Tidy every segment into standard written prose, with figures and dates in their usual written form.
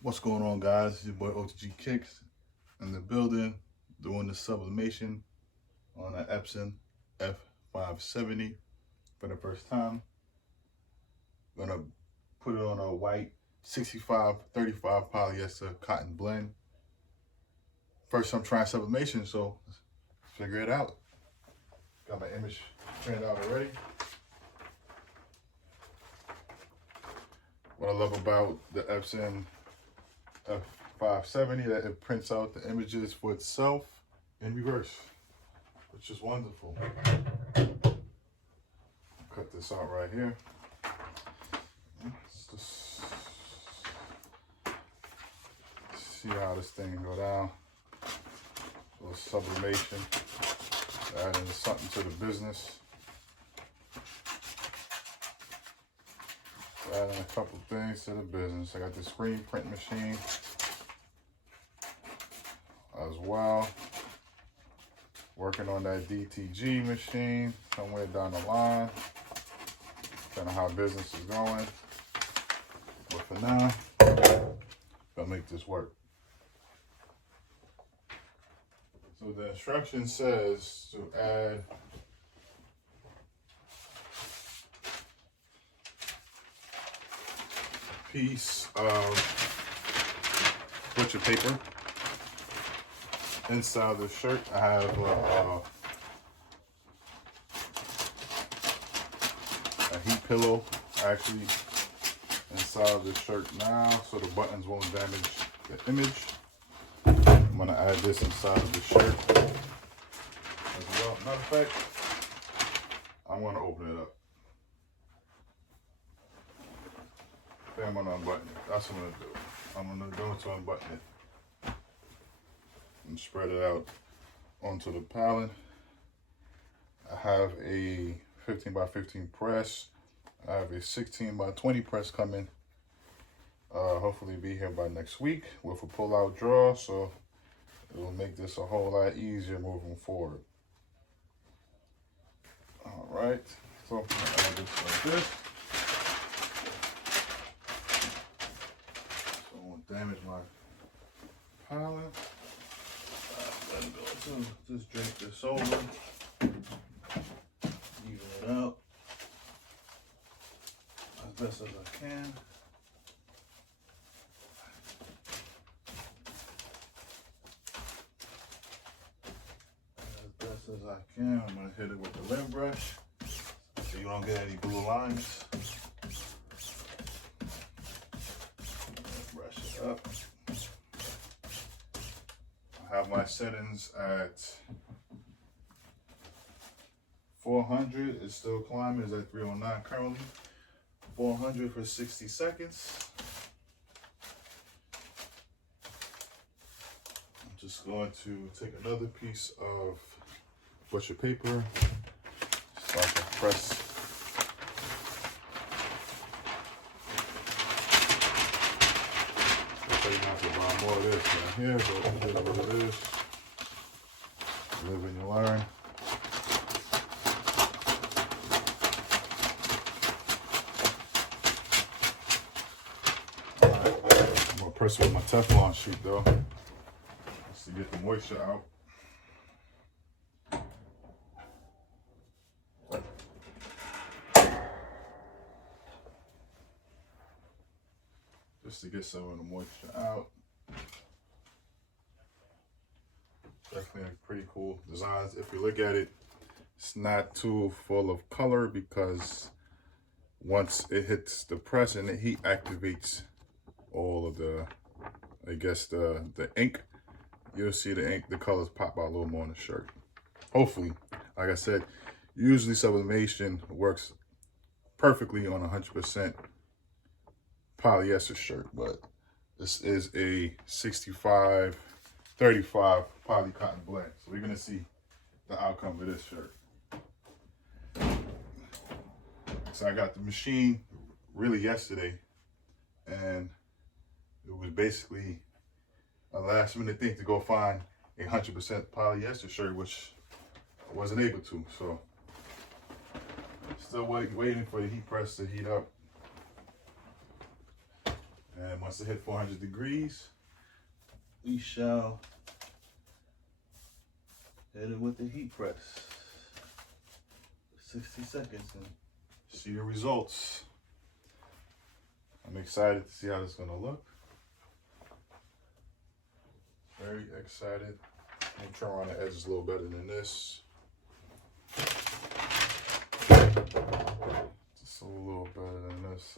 What's going on, guys? It's your boy OTG Kicks in the building, doing the sublimation on an Epson F570 for the first time. Gonna put it on a white 65-35 polyester cotton blend. First time trying sublimation, so let's figure it out. Got my image printed out already. What I love about the Epson F570 that it prints out the images for itself in reverse, which is wonderful. Cut this out right here. Let's just see how this thing go down. A little sublimation, adding something to the business. Adding a couple things to the business. I got the screen print machine as well. Working on that DTG machine somewhere down the line. Kind of how business is going. But for now, gonna make this work. So the instruction says to add piece of butcher paper inside the shirt. I have a heat pillow actually inside the shirt now, so the buttons won't damage the image. I'm gonna add this inside of the shirt as well. Matter of fact, I'm gonna open it up. I'm gonna unbutton it. That's what I'm gonna do. I'm gonna go to unbutton it and spread it out onto the palette. I have a 15 by 15 press. I have a 16 by 20 press coming. Hopefully be here by next week with a pull-out drawer, so it will make this a whole lot easier moving forward. All right, so I'm gonna add this like this. Damage my palette. I'm going to just drape this over, even it out as best as I can. As best as I can, I'm going to hit it with the lint brush so you don't get any blue lines. Up. I have my settings at 400. It's still climbing. It's at 309 currently. 400 for 60 seconds. I'm just going to take another piece of butcher paper. Start to press. You have to buy more of this right here, but it is what it is. Live and you learn. Alright, I'm gonna press it with my Teflon sheet though, just to get the moisture out. Just to get some of the moisture out. Definitely a pretty cool designs. If you look at it, it's not too full of color because once it hits the press and the heat activates all of the, I guess the ink, you'll see the ink, the colors pop out a little more on the shirt. Hopefully, like I said, usually sublimation works perfectly on 100% polyester shirt, but this is a 65-35 poly cotton blend, so we're gonna see the outcome of this shirt. So I got the machine really yesterday, and it was basically a last minute thing to go find a 100% polyester shirt, which I wasn't able to. So still waiting for the heat press to heat up. And once it hit 400 degrees, we shall hit it with the heat press. 60 seconds and see the results. I'm excited to see how this is gonna look. Very excited. Let me turn around the edges a little better than this. Just a little better than this.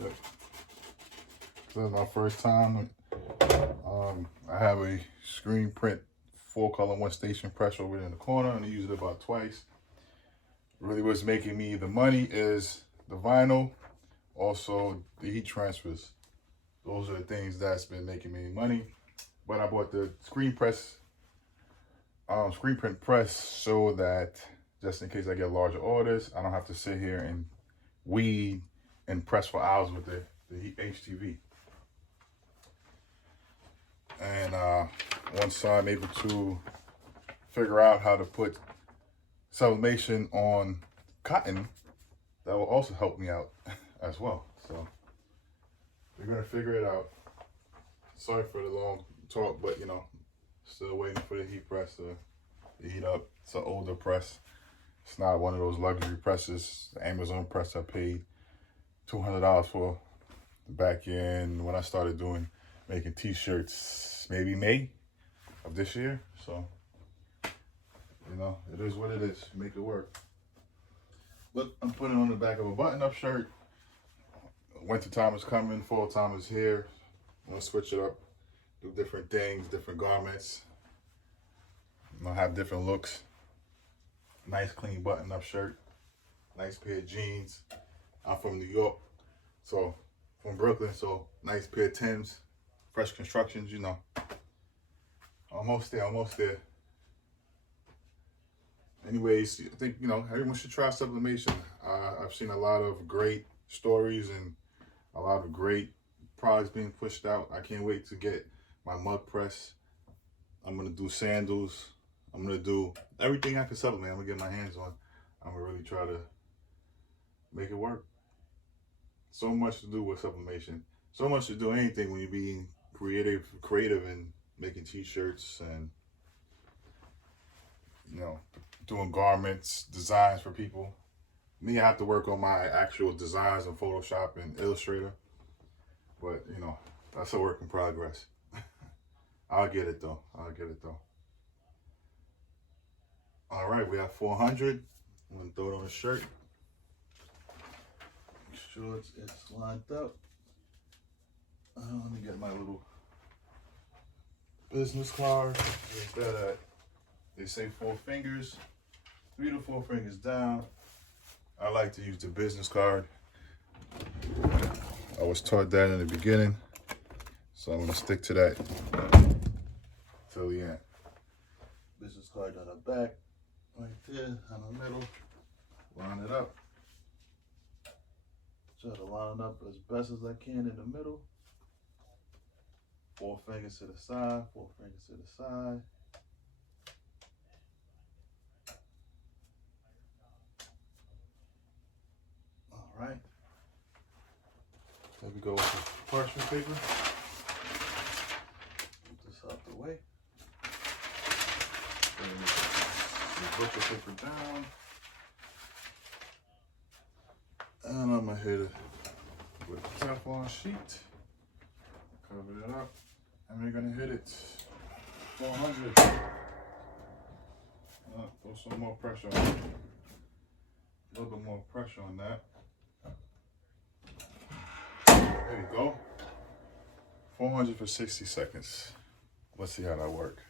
Yep. This is my first time. I have a screen print 4-color 1-station press over there in the corner, and I used it about twice. Really what's making me the money is the vinyl, also the heat transfers. Those are the things that's been making me money. But I bought the screen print press so that just in case I get larger orders, I don't have to sit here and weed and press for hours with the HTV. And once I'm able to figure out how to put sublimation on cotton, that will also help me out as well. So we're gonna figure it out. Sorry for the long talk, but you know, still waiting for the heat press to heat up. It's an older press. It's not one of those luxury presses. The Amazon press I paid $200 for back in when I started making t-shirts, maybe May of this year. So, you know, it is what it is. Make it work. Look, I'm putting on the back of a button-up shirt. Winter time is coming, fall time is here. I'm gonna switch it up, do different things, different garments. I'm gonna have different looks. Nice clean button-up shirt, nice pair of jeans. I'm from New York, so from Brooklyn, so nice pair of Timbs, fresh constructions, you know. Almost there, almost there. Anyways, I think, you know, everyone should try sublimation. I've seen a lot of great stories and a lot of great products being pushed out. I can't wait to get my mug press. I'm gonna do sandals. I'm gonna do everything I can sublimate. I'm gonna get my hands on. I'm gonna really try to make it work. So much to do with sublimation. So much to do anything when you're being creative and making t-shirts and, you know, doing garments, designs for people. Me, I have to work on my actual designs in Photoshop and Illustrator. But, you know, that's a work in progress. I'll get it though. I'll get it though. All right, we have 400. I'm gonna throw it on the shirt. Make sure it's lined up. Let me get my little business card. Where's that at? They say 4 fingers, 3 to 4 fingers down. I like to use the business card. I was taught that in the beginning, so I'm gonna stick to that till the end. Business card on the back, right there, in the middle. Line it up. Try to line up as best as I can in the middle. 4 fingers to the side, 4 fingers to the side. All right. There we go with the parchment paper. Put this out the way. Put the paper down. And I'm gonna hit it with a Teflon sheet. Cover it up. And we're gonna hit it 400. Throw some more pressure on it. A little bit more pressure on that. There you go. 400 for 60 seconds. Let's see how that works.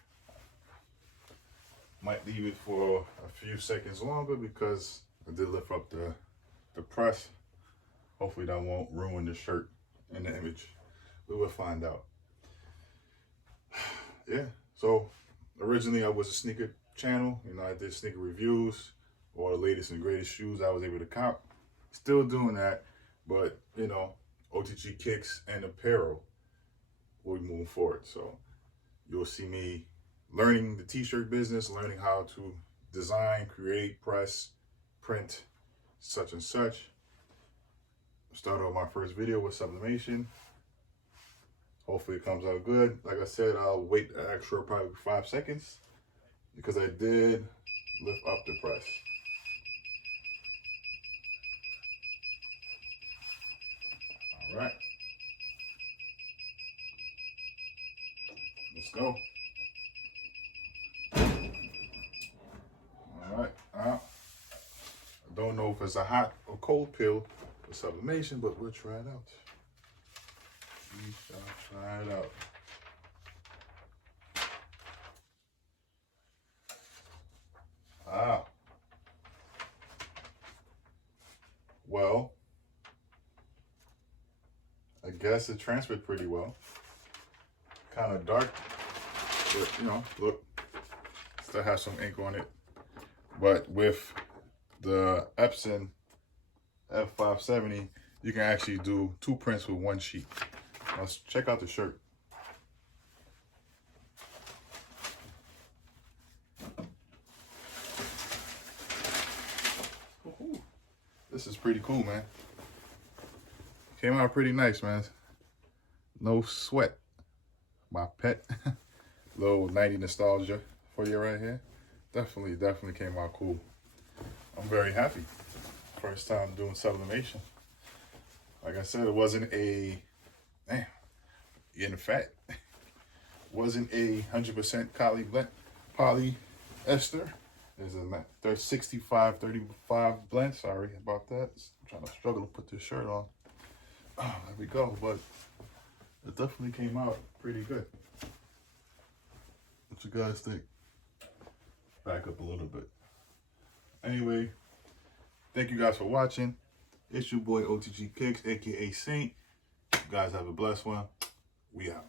Might leave it for a few seconds longer because I did lift up the press. Hopefully that won't ruin the shirt and the image. We will find out. Yeah, so originally I was a sneaker channel. You know, I did sneaker reviews, all the latest and greatest shoes I was able to cop. Still doing that, but you know, OTG kicks and apparel will be moving forward. So you'll see me learning the t-shirt business, learning how to design, create, press, print, such and such. Start off my first video with sublimation. Hopefully it comes out good. Like I said, I'll wait an extra probably 5 seconds because I did lift up the press. All right. Let's go. All right. I don't know if it's a hot or cold pill for sublimation, but we'll try it out. We shall try it out. Wow. Well, I guess it transferred pretty well. Kind of dark, but you know, look, still has some ink on it. But with the Epson F570, you can actually do 2 prints with 1 sheet. Let's check out the shirt. Ooh, this is pretty cool, man. Came out pretty nice, man. No sweat. My pet. Little 90 nostalgia for you right here. Definitely came out cool. I'm very happy. First time doing sublimation. Like I said, it wasn't a, damn, getting fat. Wasn't a 100% polyester. There's a 65-35 blend. Sorry about that. I'm trying to struggle to put this shirt on. Oh, there we go. But it definitely came out pretty good. What you guys think? Back up a little bit. Anyway, thank you guys for watching. It's your boy OTG Kicks, aka Saint. You guys have a blessed one. We out.